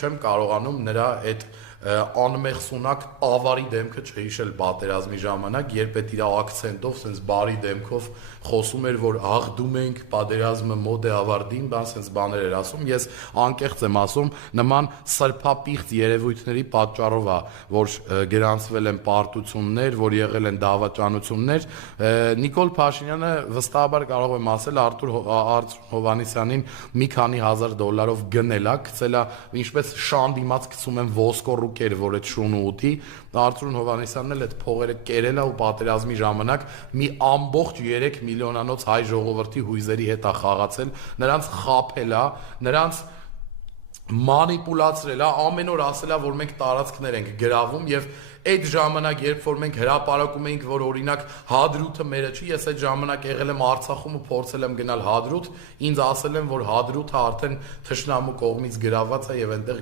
չեմ կարողանում նրա այդ անմեղսունակ ավարի դեմքը չհիշել պատերազմի ժամանակ, երբ այդ իր ակցենտով, սենց բարի դեմքով խոսում էր, որ աղդում ենք, պատերազմը մոտ է ավարտին, սենց բաներ էր ասում, ես անկեղծ եմ ասում, նման սրբապիղծ երևույթների պատճառով է, որ գրանցվել են պարտություններ, որ եղել են դավաճանություններ, Նիկոլ Փաշինյանը վստահաբար կարող եմ ասել Արթուր Հովհաննիսյանին մի քանի հազար դոլարով գնել է, գցել է, ինչպես շան դիմաց գցում են ոսկորուկեր, որ այդ շունը ուտի, Արթուր Հովհաննիսյանն էլ այդ փողերը կերել է ու պատերազմի ժամանակ մի ամբողջ 3 միլիոնանոց հայ ժողովրդի հույզերի հետ է խաղացել, նրանց խաբել է, նրանց մանիպուլացրել է, ամեն օր ասել է, որ մենք տարածքներ ենք գրավում եւ այդ ժամանակ, երբ որ մենք հրապարակում էինք, որ օրինակ Հադրութը մերը չի, ես այդ ժամանակ եղել եմ Արցախում ու փորձել եմ գնալ Հադրութ, ինձ ասել են, որ Հադրութը արդեն թշնամու կողմից գրաված է եւ այնտեղ